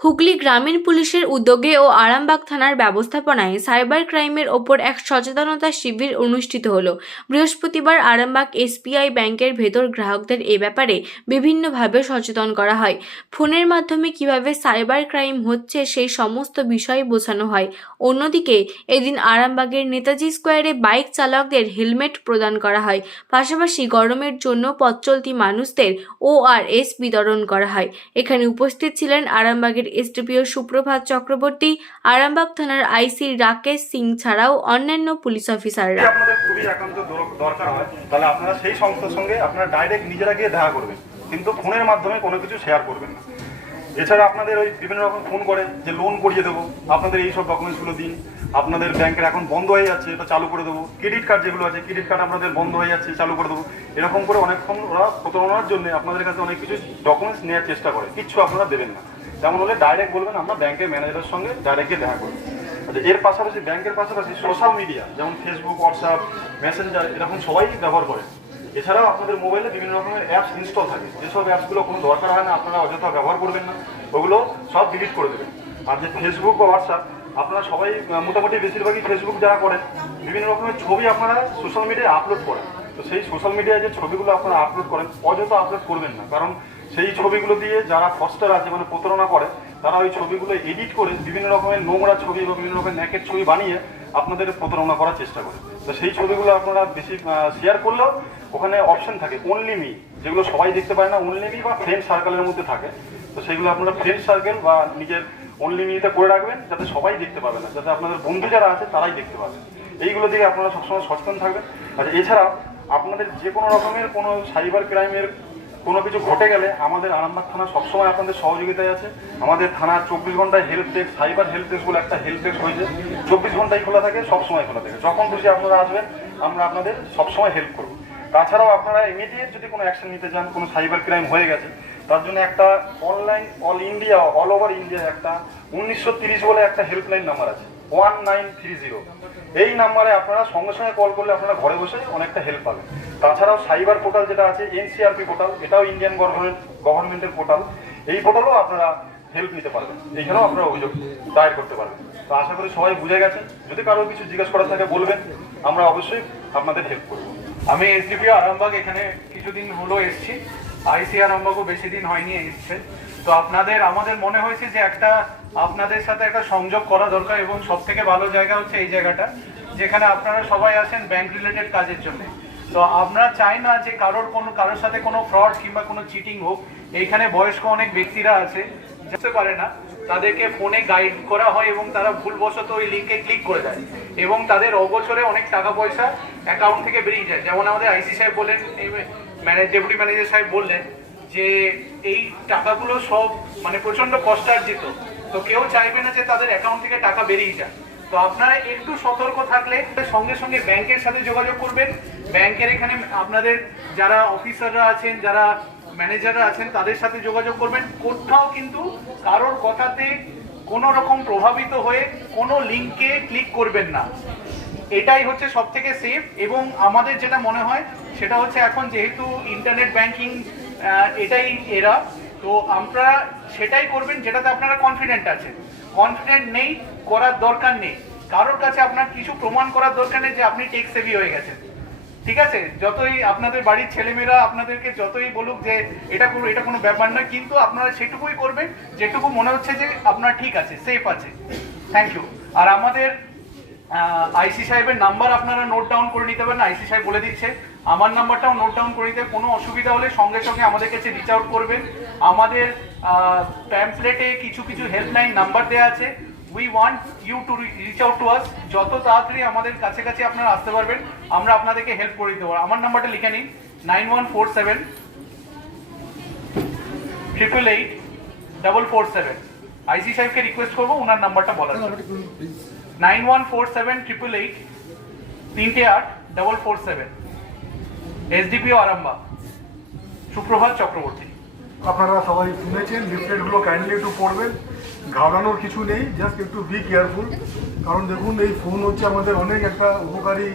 হুগলি গ্রামীণ পুলিশের উদ্যোগে ও আরামবাগ থানার ব্যবস্থাপনায় সাইবার ক্রাইমের ওপর এক সচেতনতা শিবির অনুষ্ঠিত হল। বৃহস্পতিবার আরামবাগ এসবিআই ব্যাংকের ভেতর গ্রাহকদের এ ব্যাপারে বিভিন্নভাবে সচেতন করা হয়। ফোনের মাধ্যমে কীভাবে সাইবার ক্রাইম হচ্ছে সেই সমস্ত বিষয় বোঝানো হয়। অন্যদিকে, এদিন আরামবাগের নেতাজি স্কোয়ারে বাইক চালকদের হেলমেট প্রদান করা হয়। পাশাপাশি গরমের জন্য পথচলতি মানুষদের ওআরএস বিতরণ করা হয়। এখানে উপস্থিত ছিলেন আরামবাগের এসডিপিও সুপ্রভাত চক্রবর্তী, আরামবাগ থানার আইসি রাকেশ সিং ছাড়াও অন্যান্য পুলিশ অফিসাররা। আপনাদের খুবই একান্ত দরকার হয়, তাহলে আপনারা সেই সংস্থার সঙ্গে আপনারা ডাইরেক্ট নিজেরা গিয়ে দেখা করবেন। কিন্তু ফোনের মাধ্যমে কোনো কিছু শেয়ার করবেন না। এছাড়া আপনাদের ওই বিভিন্ন রকম ফোন করে, যে লোন করিয়ে দেবো, আপনাদের এই সব ডকুমেন্টসগুলো দিন। আপনাদের ব্যাংকের এখন বন্ধ হয়ে যাচ্ছে, এটা চালু করে দেবো। ক্রেডিট কার্ড যেগুলো আছে, ক্রেডিট কার্ড আপনাদের বন্ধ হয়ে যাচ্ছে, চালু করে দেবো। এরকম করে অনেকক্ষণ ওরা প্রতারণার জন্য আপনাদের কাছে অনেক কিছু ডকুমেন্টস নেওয়ার চেষ্টা করে। কিচ্ছু আপনারা দেবেন না। তেমন হলে ডাইরেক্ট বলবেন, আমরা ব্যাংকের ম্যানেজারের সঙ্গে ডাইরেক্ট গিয়ে দেখা করব। আচ্ছা এর পাশাপাশি ব্যাংকের পাশাপাশি সোশ্যাল মিডিয়া যেমন ফেসবুক হোয়াটসঅ্যাপ মেসেঞ্জার এরকম সবাই ব্যবহার করে। এছাড়াও আপনাদের মোবাইলে বিভিন্ন রকমের অ্যাপস ইনস্টল থাকে। যেসব অ্যাপসগুলো কোনো দরকার হয় না, আপনারা অযথা ব্যবহার করবেন না, ওগুলো সব ডিলিট করে দেবেন। আর যে ফেসবুক বা হোয়াটসঅ্যাপ আপনারা সবাই মোটামুটি বেশিরভাগই ফেসবুক যারা করেন, বিভিন্ন রকমের ছবি আপনারা সোশ্যাল মিডিয়ায় আপলোড করেন। তো সেই সোশ্যাল মিডিয়ায় যে ছবিগুলো আপনারা আপলোড করেন, অযথা আপলোড করবেন না। কারণ সেই ছবিগুলো দিয়ে যারা ফস্টার আছে মানে প্রতারণা করে, তারা ওই ছবিগুলো এডিট করে বিভিন্ন রকমের নোংরা ছবি বা বিভিন্ন রকমের ন্যাকের ছবি বানিয়ে আপনাদের প্রতারণা করার চেষ্টা করে। তো সেই ছবিগুলো আপনারা বেশি শেয়ার করলেও ওখানে অপশন থাকে অনলি মি যেগুলো সবাই দেখতে পারে না অনলি মি বা ফ্রেন্ড সার্কেলের মধ্যে থাকে। তো সেগুলো আপনারা ফ্রেন্ড সার্কেল বা নিজের অনলি মিতে করে রাখবেন যাতে সবাই দেখতে পাবে না, যাতে আপনাদের বন্ধু যারা আছে তারাই দেখতে পাবে। এইগুলো দিকে আপনারা সবসময় সচেতন থাকবেন। আচ্ছা এছাড়া আপনাদের যে কোনো রকমের কোনো সাইবার ক্রাইমের কোনো কিছু ঘটে গেলে আমাদের আরামবাগ থানা সবসময় আপনাদের সহযোগিতায় আছে। আমাদের থানা চব্বিশ ঘন্টায় help desk cyber help desk বলে একটা হেল্প ডেস্ক হয়েছে চব্বিশ ঘন্টায় খোলা থাকে, সবসময় খোলা থাকে। যখন খুশি আপনারা আসবেন, আমরা আপনাদের সবসময় হেল্প করব। তাছাড়াও আপনারা ইমিডিয়েট যদি কোনো অ্যাকশন নিতে চান, কোনো সাইবার ক্রাইম হয়ে গেছে তার জন্য একটা online all India all over India একটা উনিশশো বলে একটা হেল্পলাইন নাম্বার আছে ওয়ান নাইন থ্রি জিরো এই নাম্বারে আপনারা সঙ্গে সঙ্গে কল করলে আপনারা ঘরে বসে অনেকটা হেল্প পাবেন। তাছাড়াও সাইবার পোর্টাল যেটা আছে এনসিআরপি পোর্টাল এটাও ইন্ডিয়ান গভর্নমেন্ট গভর্নমেন্টের পোর্টাল এই পোর্টালও আপনারা হেল্প নিতে পারবেন। এখানেও আপনারা অভিযোগ দায়ের করতে পারবেন। তো আশা করি সবাই বুঝে গেছেন। যদি কারও কিছু জিজ্ঞেস করার থাকে বলবেন, আমরা অবশ্যই আপনাদের হেল্প করব। আমি এসডিপিও আরামবাগ, এখানে কিছুদিন হলো এসেছি। আইসি আরামবাগও বেশি দিন হয়নি এসছে তো আপনাদের, আমাদের মনে হয়েছে যে একটা আপনাদের সাথে একটা সংযোগ করা দরকার এবং সব থেকে ভালো জায়গা হচ্ছে এই জায়গাটা, যেখানে আপনারা সবাই আসেন ব্যাংক রিলেটেড কাজের জন্য। তো আমরা চাই না যে কারোর কোনো, কারোর সাথে কোনো ফ্রড কিংবা কোনো চিটিং হোক, এইখানে বয়স্ক অনেক ব্যক্তিরা আছে যেতে পারে না, তাদেরকে ফোনে গাইড করা হয় এবং তারা ভুলবশত ওই লিঙ্কে ক্লিক করে দেয়। এবং তাদের অবসরে অনেক টাকা পয়সা অ্যাকাউন্ট থেকে বেরিয়ে যায়। যেমন আমাদের আইসি সাহেব বললেন ম্যানেজ ডেপুটি ম্যানেজার সাহেব বললেন যে এই টাকাগুলো সব মানে প্রচণ্ড কষ্টার্জিত। তো কেউ চাইবে না যে তাদের অ্যাকাউন্ট থেকে টাকা বেরিয়ে যায় তো আপনারা একটু সতর্ক থাকলে সঙ্গে সঙ্গে ব্যাংকের সাথে যোগাযোগ করবেন। ব্যাংকের এখানে আপনাদের যারা অফিসাররা আছেন, যারা ম্যানেজাররা আছেন, তাদের সাথে যোগাযোগ করবেন। কোথাও কিন্তু কারোর কথাতে কোনো রকম প্রভাবিত হয়ে কোনো লিঙ্কে ক্লিক করবেন না। এটাই হচ্ছে সব থেকে সেফ এবং আমাদের যেটা মনে হয়, সেটা হচ্ছে এখন যেহেতু ইন্টারনেট ব্যাংকিং এটাই এরা তো আমরা সেটাই করবেন যেটাতে আপনারা কনফিডেন্ট আছেন। কনফিডেন্ট নেই, করার দরকার নেই। কারোর কাছে আপনার কিছু প্রমাণ করার দরকার নেই যে আপনি টেক সেভি হয়ে গেছেন। ঠিক আছে? যতই আপনাদের বাড়ির ছেলেমেয়েরা আপনাদেরকে যতই বলুক যে এটা কোনো এটা কোনো ব্যাপার নয়, কিন্তু আপনারা সেটুকুই করবেন, যেটুকু মনে হচ্ছে যে আপনার ঠিক আছে সেফ আছে। থ্যাংক ইউ আর আমাদের আইসি সাহেবের নাম্বার আপনারা নোট ডাউন করে নিতে পারেন আইসি সাহেব বলে দিচ্ছে। আমার নাম্বারটাও নোট ডাউন করে নিতে কোনো অসুবিধা হলে সঙ্গে সঙ্গে আমাদের কাছে রিচ আউট করবেন। আমাদের প্যাম্পলেটে কিছু কিছু হেল্পলাইন নাম্বার দেওয়া আছে। We want you to reach out to us যত তাড়াতাড়ি আমাদের কাছে কাছে আপনারা আসতে পারবেন আমরা আপনাদেরকে হেল্প করে দিতে পারব। আমার নাম্বারটা লিখে নিন nine one four seven triple eight double four seven IC সাহেবকে রিকোয়েস্ট করব ওনার নাম্বারটা বলার nine one four seven triple eight তিনটে আট double four seven SDPO আরামবা Suprabhat Chakraborty. আপনারা সবাই শুনেছেন, লিফলেটগুলো কাইন্ডলি একটু পড়বেন। ঘাবড়ানোর কিছু নেই জাস্ট একটু বি কেয়ারফুল কারণ দেখুন, এই ফোন হচ্ছে আমাদের অনেক একটা উপকারী,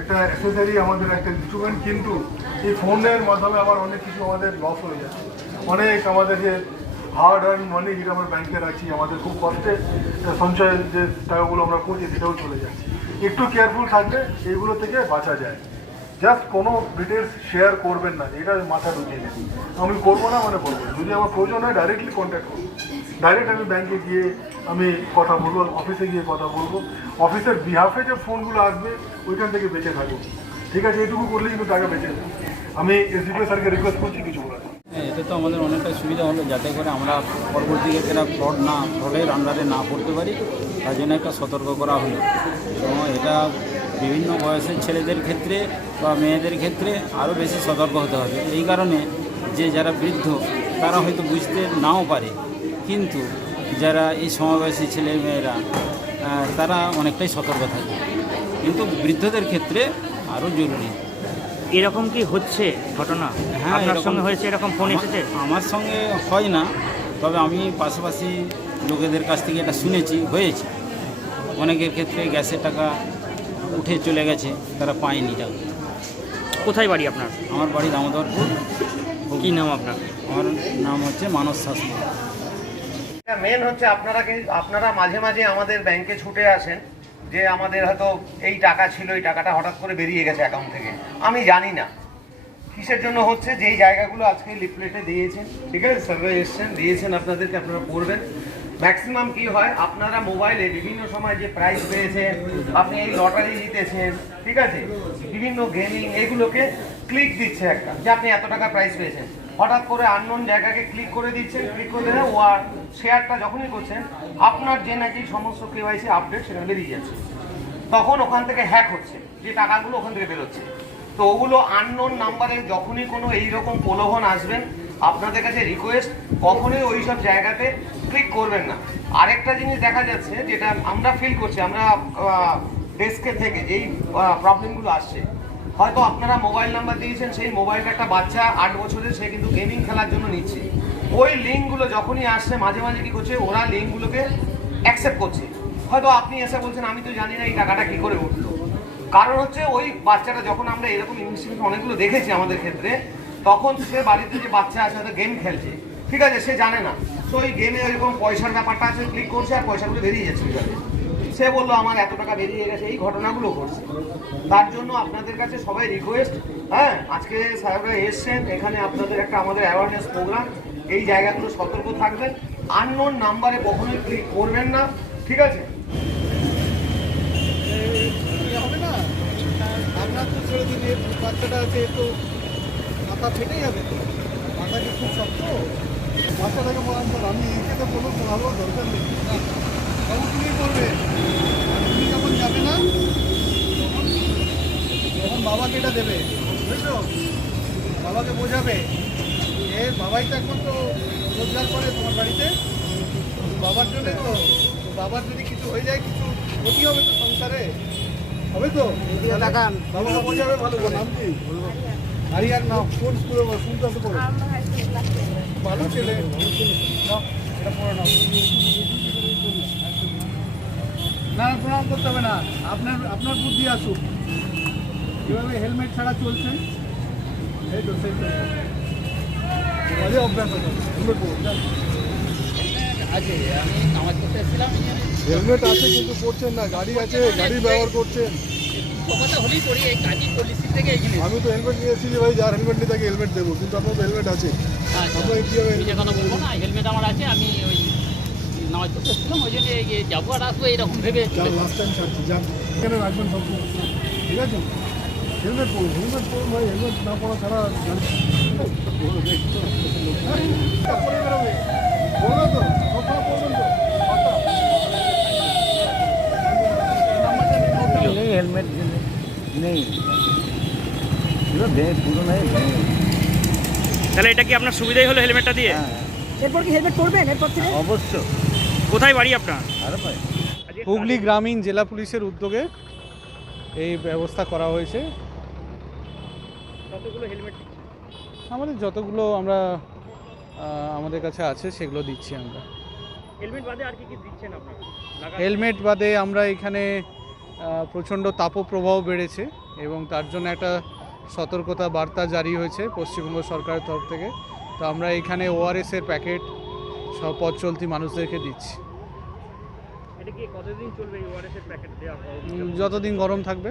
একটা অ্যাসেসারি আমাদের একটা ইনস্ট্রুমেন্ট কিন্তু এই ফোনের মাধ্যমে আবার অনেক কিছু আমাদের লস হয়ে যাচ্ছে। অনেক আমাদের যে হার্ড আর্ন মানি যেটা আমরা ব্যাংকে রাখছি, আমাদের খুব কষ্টে সঞ্চয়ের যে টাকাগুলো আমরা করছি সেটাও চলে যাচ্ছে। একটু কেয়ারফুল থাকলে এইগুলো থেকে বাঁচা যায়। জাস্ট কোনো ডিটেলস শেয়ার করবেন না, এটা মাথা ঢুকিয়ে নেন আমি করব না মানে করব যদি আমার প্রয়োজন হয় ডাইরেক্টলি কন্ট্যাক্ট করব ডাইরেক্ট আমি ব্যাংকে গিয়ে আমি কথা বলব অফিসে গিয়ে কথা বলব। অফিসের বিহাফে যে ফোনগুলো আসবে, ওইখান থেকে বেঁচে থাকব ঠিক আছে এটুকু করলে কিন্তু টাকা বেঁচে যাবে। আমি এসডিপিও স্যারকে রিকোয়েস্ট করছি কিছু বলার। হ্যাঁ, এতে তো আমাদের অনেকটা সুবিধা হলো যাতে করে আমরা পরবর্তী ক্ষেত্রে ফ্রড না ফ্রডের আন্ডারে না পড়তে পারি তার জন্য একটা সতর্ক করা হলো। এবং এটা বিভিন্ন বয়সের ছেলেদের ক্ষেত্রে বা মেয়েদের ক্ষেত্রে আরও বেশি সতর্ক হতে হবে। এই কারণে যে যারা বৃদ্ধ তারা হয়তো বুঝতে নাও পারে। কিন্তু যারা এই সমাবেশী ছেলে মেয়েরা তারা অনেকটাই সতর্ক থাকে। কিন্তু বৃদ্ধদের ক্ষেত্রে আরও জরুরি। এরকম কি হচ্ছে ঘটনা? হ্যাঁ, আপনার সঙ্গে হয়েছে এরকম ফোন এসেছে? আমার সঙ্গে হয় না তবে আমি পাশাপাশি লোকেদের কাছ থেকে এটা শুনেছি হয়েছে। অনেকের ক্ষেত্রে গ্যাসের টাকা উঠে চলে গেছে তারা পায়নি টাকা কোথায় বাড়ি আপনার? আমার বাড়ি দামোদরপুর। কি নাম আপনার? আমার নাম হচ্ছে মানস শাসমা মেন হচ্ছে আপনারা কি আপনারা মাঝে মাঝে আমাদের ব্যাংকে ছুটে আসেন যে আমাদের হয়তো এই টাকা ছিল এই টাকাটা হঠাৎ করে বেরিয়ে গেছে অ্যাকাউন্ট থেকে। আমি জানি না। কিসের জন্য হচ্ছে? যেই জায়গাগুলো আজকে লিফলেটে দিয়েছেন, ঠিক আছে? সার্ভে এসছেন, দিয়েছেন আপনাদেরকে, আপনারা পড়বেন। ম্যাক্সিমাম কি হয়? আপনারা মোবাইলে বিভিন্ন সময় যে প্রাইজ পেয়েছেন, আপনি এই লটারি জিতেছেন, ঠিক আছে? বিভিন্ন গেমিং এগুলোকে ক্লিক দিচ্ছে একটা, যে আপনি এত টাকা প্রাইজ পেয়েছেন। হঠাৎ করে আননোন জায়গাকে ক্লিক করে দিচ্ছেন ক্লিক করে দিলে, ও আর শেয়ারটা যখনই করছেন, আপনার যে নাকি সমস্ত কেওয়াইসি আপডেট সেখানে বেরিয়ে যাচ্ছে। তখন ওখান থেকে হ্যাক হচ্ছে, যে টাকাগুলো ওখান থেকে বেরোচ্ছে। তো ওগুলো আননোন নাম্বারে যখনই কোনো এইরকম প্রলোভন আসবেন আপনাদের কাছে রিকোয়েস্ট কখনোই ওই সব জায়গাতে ক্লিক করবেন না। আরেকটা জিনিস দেখা যাচ্ছে, যেটা আমরা ফিল করছি, আমরা ডেস্কের থেকে যেই প্রবলেমগুলো আসছে। হয়তো আপনারা মোবাইল নাম্বার দিয়েছেন, সেই মোবাইলটা একটা বাচ্চা, আট বছরের, সে কিন্তু গেমিং খেলার জন্য নিচ্ছে। ওই লিঙ্কগুলো যখনই আসছে, মাঝে মাঝে কী করছে, ওরা লিঙ্কগুলোকে অ্যাকসেপ্ট করছে। হয়তো আপনি এসে বলছেন, আমি তো জানি না এই টাকাটা কী করে উঠল। কারণ হচ্ছে ওই বাচ্চাটা যখন আমরা এরকম ইনস্টিটিউশন অনেকগুলো দেখেছি আমাদের ক্ষেত্রে, তখন সে বাড়িতে যে বাচ্চা আছে হয়তো গেম খেলছে। ঠিক আছে, সে জানে না। তো ওই গেমে ওইরকম পয়সার ব্যাপারটা আছে ক্লিক করছে আর পয়সাগুলো বেরিয়ে যাচ্ছে। সে বলল, আমার এত টাকা বেরিয়ে গেছে, এই ঘটনাগুলো ঘটছে। তার জন্য আপনাদের কাছে সবাই রিকোয়েস্ট হ্যাঁ আজকে সাহেবরা এসছেন, এখানে আপনাদের একটা আমাদের অ্যাওয়ারনেস প্রোগ্রাম এই জায়গাগুলো সতর্ক থাকবেন। আননোন নাম্বারে কখনোই ক্লিক করবেন না, ঠিক আছে হবে না আপনার এর বাচ্চাটা আছে তো মাথা ফেটে যাবে। তো মাথা কি খুব শক্ত। বাচ্চাটাকে বলার পর আমি একে তো কোনো পড়াবো দরকার নেই। তখন তুমি করবে। তুমি যখন যাবে না, তখন বাবাকে এটা দেবে। বুঝছ? বাবাকে বোঝাবে এ বাবাই তো এখন তো রোজগার করে তোমার বাড়িতে। বাবার জন্য তো, বাবার যদি কিছু হয়ে যায়, কিছু ক্ষতি হবে তো সংসারে। হবে তো? দেখান। বাবাকে বোঝাবে ভালো করে নাম কি? আরিয়ার নাম কোন স্কুলে কোন ক্লাসে পড়ো ভালো ছেলে। এটা পড়ে নাও। না না প্রণাম করতে হবে না। আপনার আপনার বুদ্ধি আসুক। এভাবে হেলমেট ছাড়া চলছেন এই তো সেই অভ্যাস আছে আছে আমি এসেছিলাম হেলমেট আছে কিন্তু পড়ছেন না গাড়ি আছে গাড়ি ব্যবহার করছেন। আমি তো হেলমেট নিয়েছি যে ভাই যার হেলমেট নিয়ে তাকে হেলমেট দেবো কিন্তু আপনার তো হেলমেট আছে। আপনাকে কীভাবে নিজের কথা বলব না হেলমেট আমার আছে আমি ওই নামাজ পড়তে এসেছিলাম ওই জন্য যাব আর আসব এরকম ভেবে। যান লাস্ট টাইম ছাড়ছি যান। এখানে রাখবেন সব ঠিক আছে? হেলমেট পরুন হেলমেট পরুন ভাই হেলমেট না পরা ছাড়া তো পড়বেন তো পাক্কা? নাম্বারটা হেলমেট নেই। পুরো নেই তাহলে এটা কি আপনার সুবিধাই হলো হেলমেটটা দিয়ে? এরপর কি হেলমেট পরবেন এরপর থেকে? অবশ্য। কোথায় বাড়ি আপনার? আরে ভাই। হুগলি গ্রামীণ জেলা পুলিশের উদ্যোগে এই ব্যবস্থা করা হয়েছে। কতগুলো হেলমেট আমাদের যতগুলো আমরা আমাদের কাছে আছে সেগুলো দিচ্ছি আমরা। হেলমেট বাদে আর কি কি দিচ্ছেন আপনারা? হেলমেট বাদে আমরা এখানে প্রচণ্ড তাপপ্রবাহ বেড়েছে এবং তার জন্য একটা সতর্কতা বার্তা জারি হয়েছে পশ্চিমবঙ্গ সরকারের তরফ থেকে। তো আমরা এখানে ওআরএসের প্যাকেট সব পথ চলতি মানুষদেরকে দিচ্ছি। এটা কি কতদিন চলবে এই ওয়ারেসের প্যাকেট দেওয়া উম, যতদিন গরম থাকবে।